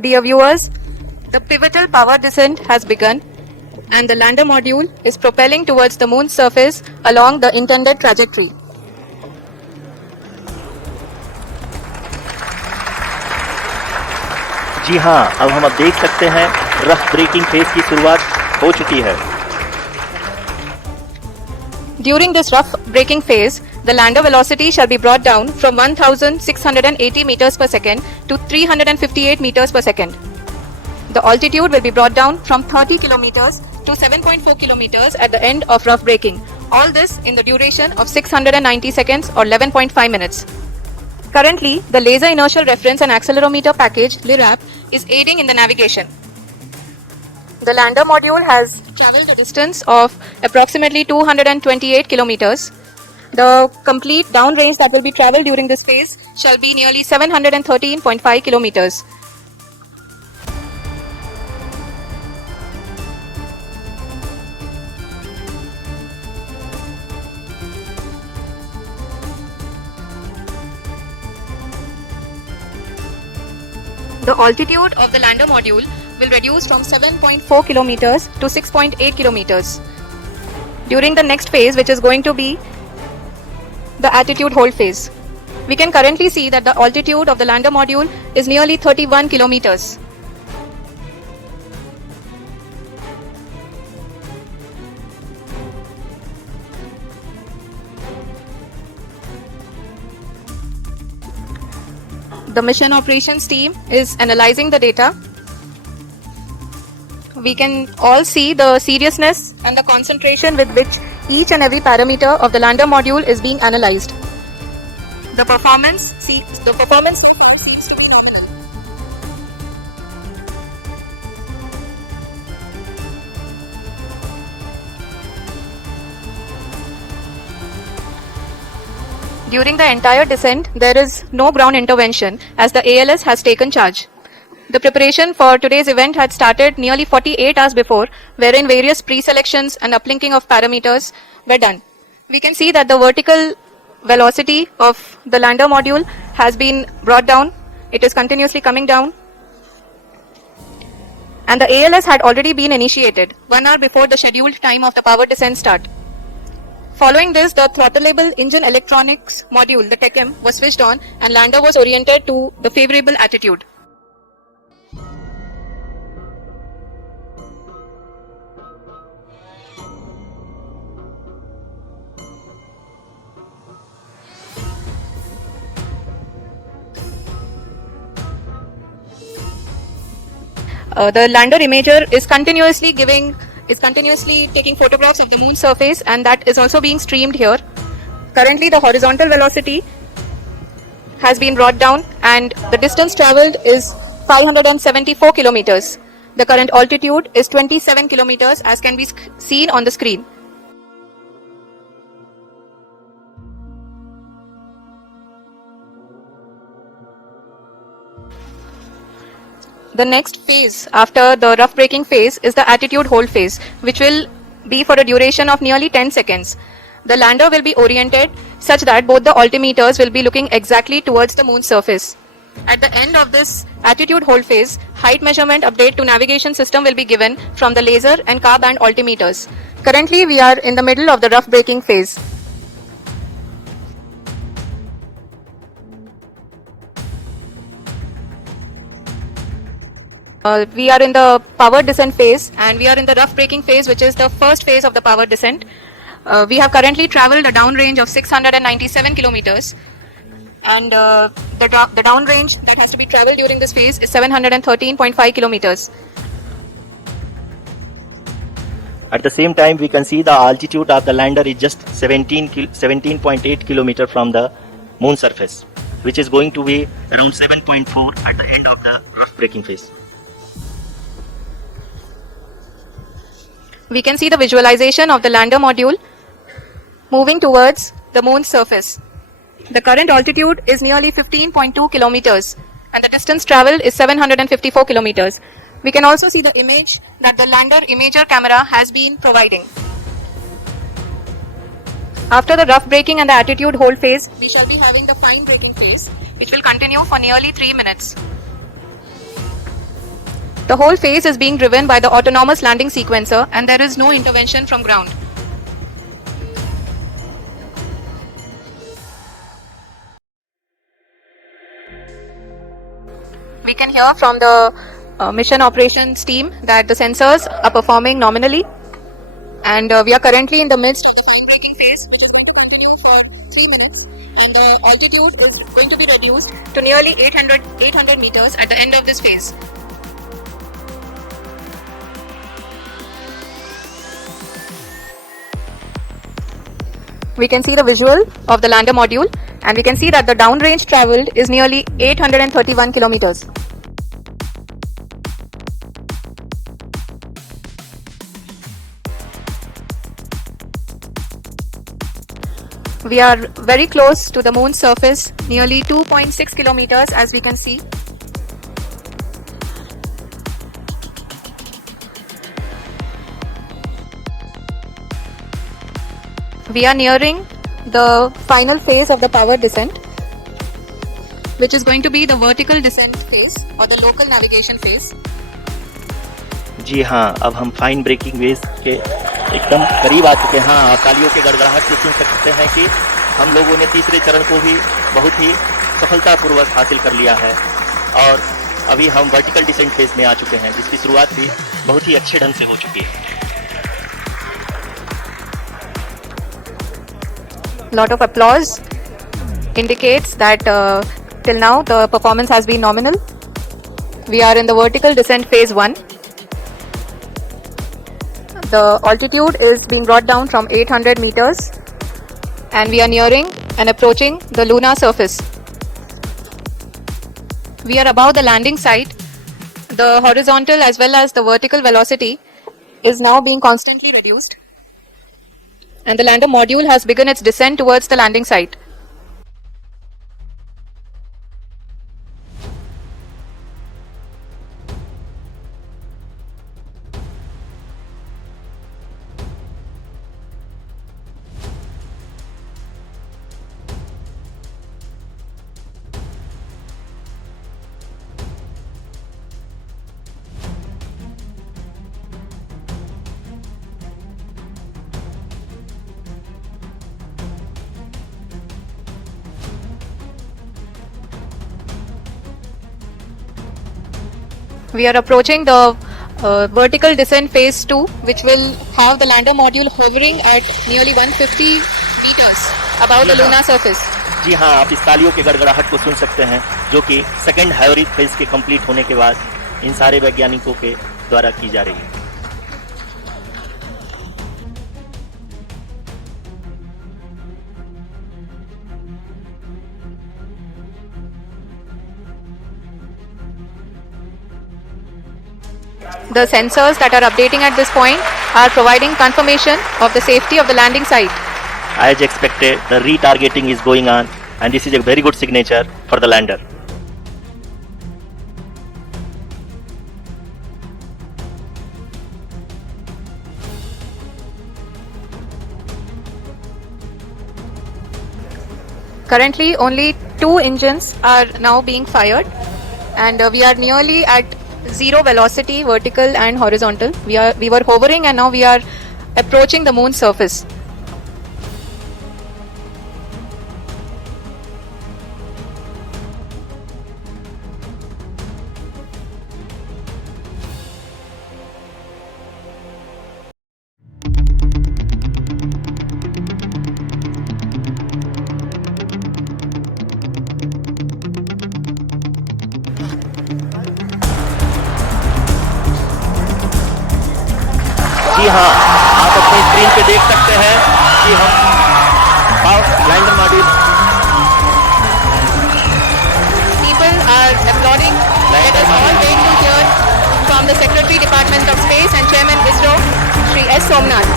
Dear viewers, the pivotal power descent has begun and the lander module is propelling towards the moon's surface along the intended trajectory. जी हाँ, अब हम देख सकते हैं rough breaking phase की शुरुआत हो चुकी है. During this rough braking phase, the lander velocity shall be brought down from 1680 meters per second to 358 meters per second. The altitude will be brought down from 30 kilometers to 7.4 kilometers at the end of rough braking. All this in the duration of 690 seconds or 11.5 minutes. Currently, the Laser Inertial Reference and Accelerometer package LIRAP is aiding in the navigation. The lander module has traveled a distance of approximately 228 kilometers. The complete downrange that will be traveled during this phase shall be nearly 713.5 kilometers. The altitude of the lander module will reduce from 7.4 kilometers to 6.8 kilometers. During the next phase, which is going to be the attitude hold phase, we can currently see that the altitude of the lander module is nearly 31 kilometers. The mission operations team is analyzing the data. We can all see the seriousness and the concentration with which each and every parameter of the lander module is being analyzed. The performance so far seems to be nominal. During the entire descent, there is no ground intervention as the ALS has taken charge. The preparation for today's event had started nearly 48 hours before, wherein various pre-selections and uplinking of parameters were done. We can see that the vertical velocity of the lander module has been brought down. It is continuously coming down. And the ALS had already been initiated 1 hour before the scheduled time of the power descent start. Following this, the throttleable engine electronics module, the TECM, was switched on and lander was oriented to the favorable attitude. The lander imager is continuously taking photographs of the moon's surface, and that is also being streamed here. Currently, the horizontal velocity has been brought down and the distance traveled is 574 kilometers. The current altitude is 27 kilometers as can be seen on the screen. The next phase after the rough braking phase is the attitude hold phase, which will be for a duration of nearly 10 seconds. The lander will be oriented such that both the altimeters will be looking exactly towards the moon's surface. At the end of this attitude hold phase, height measurement update to navigation system will be given from the laser and car band altimeters. Currently, we are in the middle of the rough braking phase. We are in the power descent phase and we are in the rough braking phase, which is the first phase of the power descent. We have currently traveled a downrange of 697 kilometers and the downrange that has to be traveled during this phase is 713.5 kilometers. At the same time, we can see the altitude of the lander is just 17.8 kilometer from the moon surface, which is going to be around 7.4 at the end of the rough braking phase. We can see the visualization of the lander module moving towards the moon's surface. The current altitude is nearly 15.2 kilometers and the distance traveled is 754 kilometers. We can also see the image that the lander imager camera has been providing. After the rough braking and the attitude hold phase, we shall be having the fine braking phase, which will continue for nearly 3 minutes. The whole phase is being driven by the autonomous landing sequencer and there is no intervention from ground. We can hear from the mission operations team that the sensors are performing nominally, and we are currently in the midst of the fine braking phase, which is going to continue for 3 minutes, and the altitude is going to be reduced to nearly 800 meters at the end of this phase. We can see the visual of the lander module, and we can see that the downrange traveled is nearly 831 kilometers. We are very close to the moon's surface, nearly 2.6 kilometers as we can see. We are nearing the final phase of the power descent, which is going to be the vertical descent phase or the local navigation phase. जी हाँ, अब हम fine breaking wave के एकदम करीब आ चुके हैं। हाँ, तालियों के गड़गड़ाहट से सुन सकते हैं कि हम लोगों ने तीसरे चरण को भी बहुत ही सफलतापूर्वक हासिल कर लिया है और अभी हम वर्टिकल डिसेंट फेज में आ चुके हैं, जिसकी शुरुआत भी बहुत ही अच्छे ढंग से हो चुकी है। Lot of applause indicates that till now the performance has been nominal. We are in the vertical descent phase 1. The altitude is being brought down from 800 meters and we are nearing and approaching the lunar surface. We are above the landing site. The horizontal as well as the vertical velocity is now being constantly reduced, and the lander module has begun its descent towards the landing site. We are approaching the vertical descent phase 2, which will have the lander module hovering at nearly 150 meters above the lunar surface. जी हाँ, आप इस तालियों के गड़गड़ाहट को सुन सकते हैं, जो कि सेकंड हाइब्रिड फेज के कंप्लीट होने के बाद इन सारे वैज्ञानिकों के द्वारा की जा रही है। The sensors that are updating at this point are providing confirmation of the safety of the landing site. As expected, the retargeting is going on, and this is a very good signature for the lander. Currently, only 2 engines are now being fired, and we are nearly at zero velocity, vertical and horizontal. We were hovering, and now we are approaching the moon's surface. जी हाँ, आप अपनी screen पे देख सकते हैं कि हम lander module People are applauding. Let us all wait to hear from the Secretary Department of Space and Chairman ISRO, Shri S. Somnath.